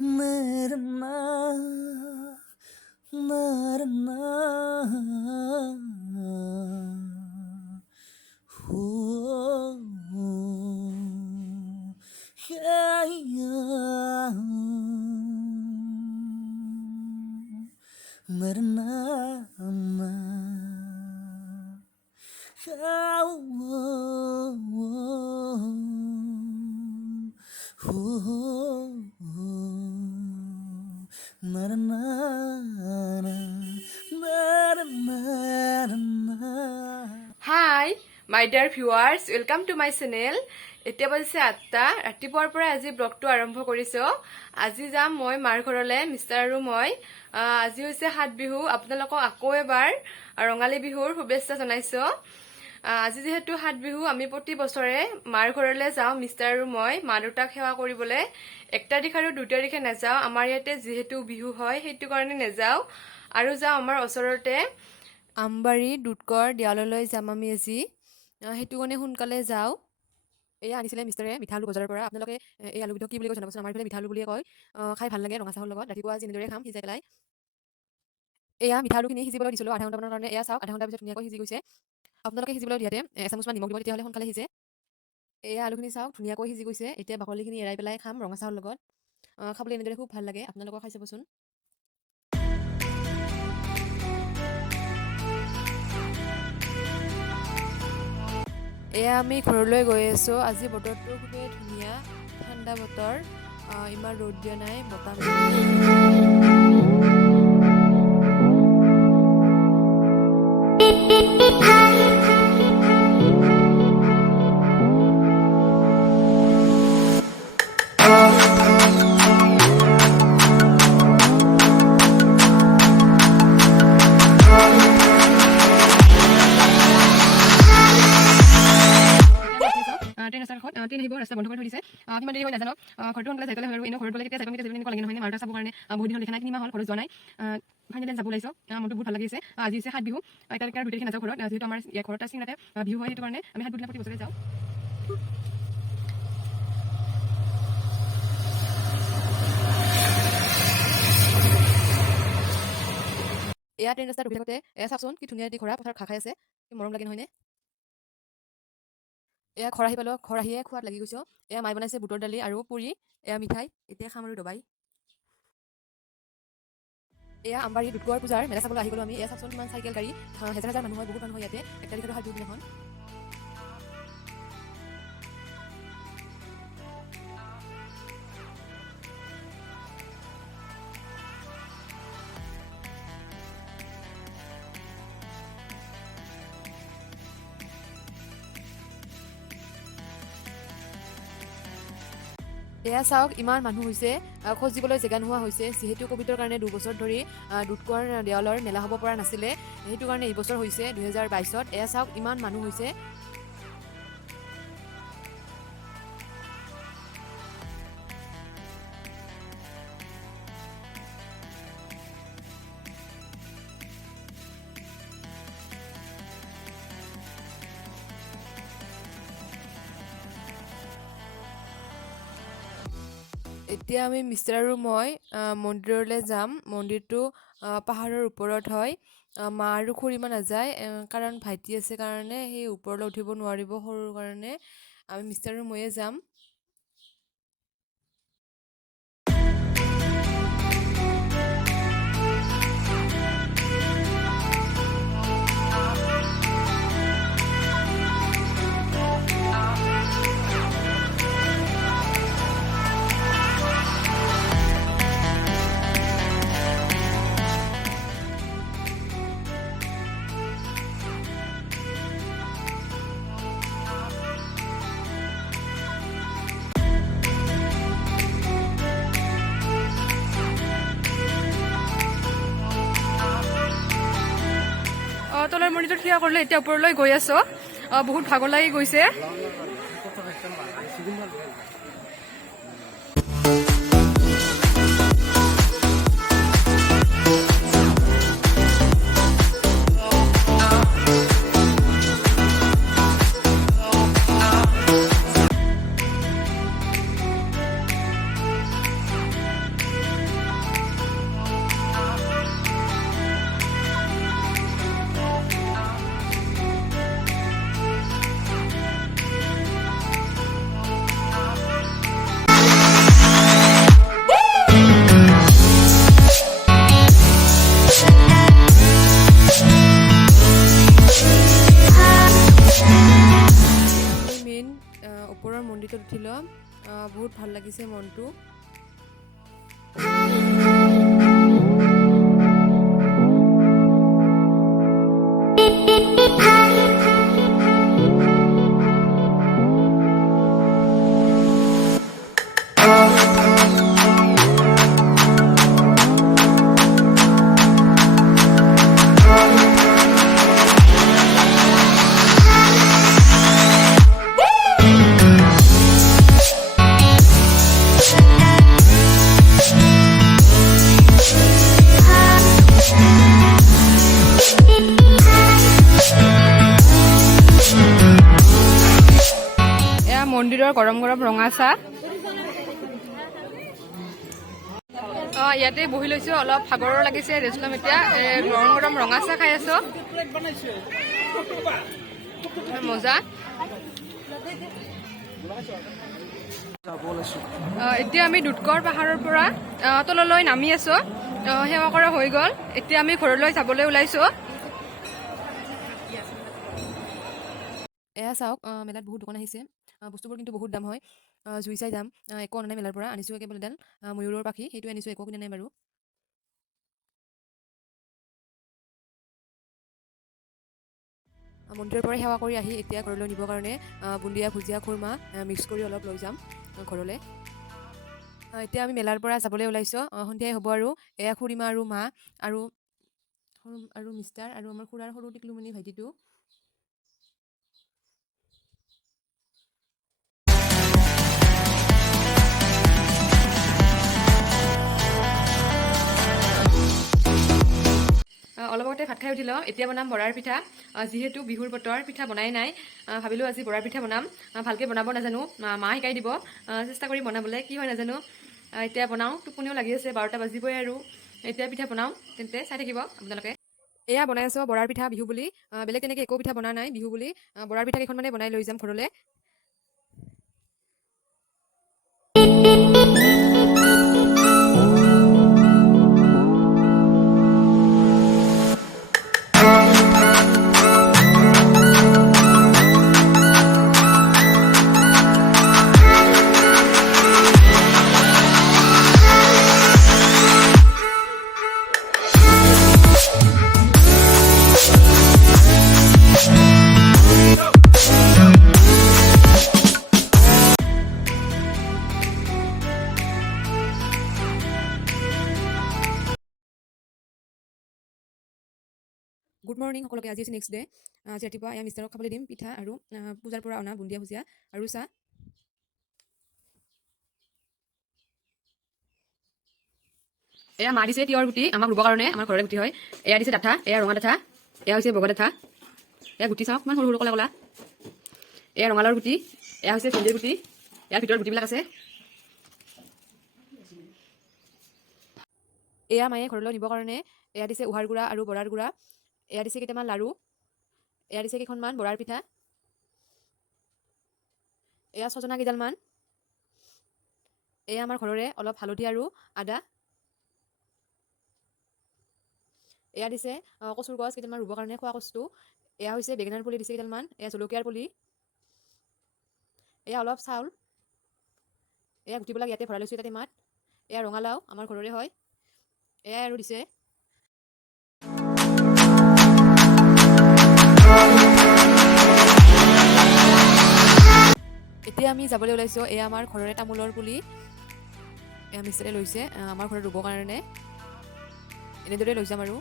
Merna, merna, oh, yeah, yeah. Merna, Hi, my dear viewers, welcome to my channel. এতিয়া বাজিছে 8টা ৰাতিপুৱাৰ পৰা আজি ব্লগটো আৰম্ভ কৰিছো। আজি যাম মই মাৰ ঘৰলৈ, মিষ্টাৰ আৰু মই। আজি হৈছে 7 বিহু। আপোনালোকক আকৌ এবাৰ ৰঙালী বিহুৰ শুভেচ্ছা জনাইছো। আজি যেহেতু 7 বিহু, আমি প্ৰতি বছৰে মাৰ ঘৰলৈ যাওঁ, মিষ্টাৰ আৰু মই মা দেউতাক সেৱা কৰিবলৈ। 1 তাৰিখ আৰু 2 তাৰিখে নাযাওঁ, আমাৰ ইয়াতে যিহেতু বিহু হয় সেইটো কাৰণে নাযাওঁ। আৰু যাওঁ আমাৰ ওচৰতে আমবাৰী দুধকৰ দেৱালয়লৈ যাম আমি আজি। সেইটো কাৰণে সোনকালে যাওঁ। এয়া আনিছিলে মিষ্টাৰে মিঠা আলু বজাৰৰ পৰা। আপোনালোকে এই আলুবিধক কি বুলি কয় জনাবচোন। আমাৰ এইফালে মিঠা আলু বুলিয়ে কয়। খাই ভাল লাগে ৰঙা চাহৰ লগত। ৰাতিপুৱা আজি এনেদৰে খাম সিজাই পেলাই। এয়া মিঠা আলুখিনি সিজিবলৈ দিছিলোঁ আধা ঘণ্টামানৰ কাৰণে। এয়া চাওক, আধা ঘণ্টাৰ পিছত ধুনীয়াকৈ সিজি গৈছে। আপোনালোকে সিজিবলৈ দিয়াতে এচামুচমান নিমখ দিব, তেতিয়াহ'লে সোনকালে সিজে। এয়া আলুখিনি চাওক, ধুনীয়াকৈ সিজি গৈছে। এতিয়া বাকলিখিনি এৰাই পেলাই খাম ৰঙা চাহৰ লগত। খাবলৈ এনেদৰে খুব ভাল লাগে, আপোনালোকক খাই চাবচোন। এয়া আমি ঘৰলৈ গৈ আছোঁ। আজি বতৰটো খুবেই ধুনীয়া, ঠাণ্ডা বতৰ। ইমান ৰ'দ দিয়া নাই, বতাহ মাৰি ট্ৰেইন আহিব, ৰাস্তা বন্ধ কৰি থৈ দিছে। কিমান দেৰি হয় নাজানো। ঘৰটো সোনকালে যাই পেলাই হয় আৰু এনেও ঘৰত গ'লে কেতিয়া যাবি এনেকুৱা লাগে নহয়, মাৰ চাবৰ কাৰণে বহুত দিন হ'ল দেখা নাই, 3 মাহ হ'ল ঘৰত যোৱা নাই। ফাইনেলি যাব ওলাইছোঁ। মনটো বহুত ভাল লাগিছে। আজি হৈছে 7 বিহু, 1 তাৰিখ আৰু 2 তাৰিখে নাযাওঁ ঘৰত, যিহেতু আমাৰ ইয়াৰ ঘৰত চিঙাতে বিহু হয়, সেইটো কাৰণে আমি 7 দিনা প্ৰতি বছৰে যাওঁ। এয়া ট্ৰেইন ৰাস্তাত ৰখি থাকোঁতে চাওকচোন কি ধুনীয়া এটি ঘোঁৰা পথাৰত ঘাঁহ খাই আছে, কি মৰম লাগে নহয়নে? এয়া ঘৰ আহি পালোঁ, ঘৰ আহিয়ে খোৱাত লাগি গৈছোঁ। এয়া মায়ে বনাইছে বুটৰ দালি আৰু পুৰি, এয়া মিঠাই। এতিয়া খাম আৰু দবাই। এয়া আমবাৰী দুধকৰ পূজাৰ মেলা চাবলৈ আহি গ'লোঁ আমি। এয়া চাওকচোন কিমান চাইকেল গাড়ী, হাজাৰ হাজাৰ মানুহ হয়, বহুত মানুহ হয় ইয়াতে 1 তাৰিখ আৰু 7 বিহু দিনাখন। এয়া চাওক ইমান মানুহ হৈছে, খোজ দিবলৈ জেগা নোহোৱা হৈছে। যিহেতু ক'ভিডৰ কাৰণে 2 বছৰ ধৰি দুধকৰ দেৱালৰ মেলা হ'ব পৰা নাছিলে, সেইটো কাৰণে এইবছৰ হৈছে 2022ত। এয়া চাওক ইমান মানুহ হৈছে। এতিয়া আমি মিষ্টাৰ আৰু মই মন্দিৰলৈ যাম। মন্দিৰটো পাহাৰৰ ওপৰত হয়। মা আৰু খুৰীমা নাযায়, কাৰণ ভাইটি আছে কাৰণে সেই ওপৰলৈ উঠিব নোৱাৰিব সৰুৰ কাৰণে। আমি মিষ্টাৰ আৰু ময়ে যাম। তলৰ মন্দিৰটোত সেৱা কৰিলোঁ, এতিয়া ওপৰলৈ গৈ আছোঁ। বহুত ভাগৰ লাগি গৈছে। লাগিছে মনটো। মন্দিৰৰ গৰম গৰম ৰঙা চাহ। ইয়াতে বহি লৈছো, অলপ ভাগৰৰ লাগিছে, ৰেষ্ট ল'ম এতিয়া। গৰম গৰম ৰঙা চাহ খাই আছো, মজা। এতিয়া আমি দুধকৰ পাহাৰৰ পৰা তললৈ নামি আছো। সেৱা কৰা হৈ গ'ল, এতিয়া আমি ঘৰলৈ যাবলৈ ওলাইছো। এয়া চাওক, মেলাত বহুত দোকান আহিছে, বস্তুবোৰ কিন্তু বহুত দাম হয়। জুই চাই দাম, একো অনা নাই মেলাৰ পৰা। আনিছোঁ কেৱল এডাল ময়ূৰৰ পাখি, সেইটো আনিছোঁ, একো কিনা নাই বাৰু। মন্দিৰৰ পৰা সেৱা কৰি আহি এতিয়া ঘৰলৈ নিবৰ কাৰণে বুন্দিয়া, ভুজিয়া, খুৰমা মিক্স কৰি অলপ লৈ যাম ঘৰলৈ। এতিয়া আমি মেলাৰ পৰা যাবলৈ ওলাইছোঁ, সন্ধিয়াই হ'ব আৰু। এয়া খুৰীমা আৰু মা আৰু মিষ্টাৰ আৰু আমাৰ খুৰাৰ সৰু টিকলুমণি ভাইটিটো। অলপ আগতে ভাত খাই উঠিলোঁ, এতিয়া বনাম বৰাৰ পিঠা। যিহেতু বিহুৰ বতৰ, পিঠা বনাই নাই, ভাবিলোঁ আজি বৰাৰ পিঠা বনাম। ভালকৈ বনাব নাজানো, মা শিকাই দিব, চেষ্টা কৰি বনাবলৈ, কি হয় নাজানো। এতিয়া বনাওঁ, টোপনিও লাগি আছে, 12টা বাজিবই আৰু। এতিয়া পিঠা বনাওঁ, তেন্তে চাই থাকিব আপোনালোকে। এয়া বনাই আছোঁ বৰাৰ পিঠা বিহু বুলি, বেলেগ তেনেকৈ একো পিঠা বনা নাই বিহু বুলি। বৰাৰ পিঠা কেইখনমানে বনাই লৈ যাম ঘৰলৈ। গুড মৰ্ণিং সকলোকে। আজি নেক্সট ডে। আজি ৰাতিপুৱা এয়া মিষ্টাৰক খাবলৈ দিম পিঠা আৰু পূজাৰ পৰা অনা বুন্দিয়া ভুজিয়া আৰু চাহ। এয়া মা দিছে তিয়ঁৰ গুটি আমাক ৰুবৰ কাৰণে, আমাৰ ঘৰৰে গুটি হয়। এয়া দিছে ডাঠা, এয়া ৰঙা ডাঠা, এয়া হৈছে বগা ডাঠা। এয়া গুটি চাওক কিমান সৰু সৰু ক'লা ক'লা। এয়া ৰঙালাওৰ গুটি, এয়া হৈছে ভেন্দিৰ গুটি, ইয়াৰ ভিতৰত গুটিবিলাক আছে। এয়া মায়ে ঘৰলৈ নিবৰ কাৰণে এয়া দিছে উহাৰ গুড়া আৰু বৰাৰ গুড়া। এয়া দিছে কেইটামান লাড়ু, এয়া দিছে কেইখনমান বৰাৰ পিঠা, এয়া ছজনা কেইডালমান, এয়া আমাৰ ঘৰৰে অলপ হালধি আৰু আদা, এয়া দিছে কচুৰ গছ কেইটামান ৰুবৰ কাৰণে, খোৱা কচু। এয়া হৈছে বেঙেনাৰ পুলি দিছে কেইডালমান, এয়া জলকীয়াৰ পুলি, এয়া অলপ চাউল, এয়া গুটিবিলাক ইয়াতে ভৰাই লৈছোঁ এটা টেমাত। এয়া ৰঙালাও আমাৰ ঘৰৰে হয়, এয়াই আৰু দিছে। এতিয়া আমি যাবলৈ ওলাইছোঁ, এয়া আমাৰ ঘৰৰে তামোলৰ পুলি, এয়া মিষ্টাৰে লৈছে আমাৰ ঘৰত ৰুবৰ কাৰণে। এনেদৰে লৈ যাম আৰু।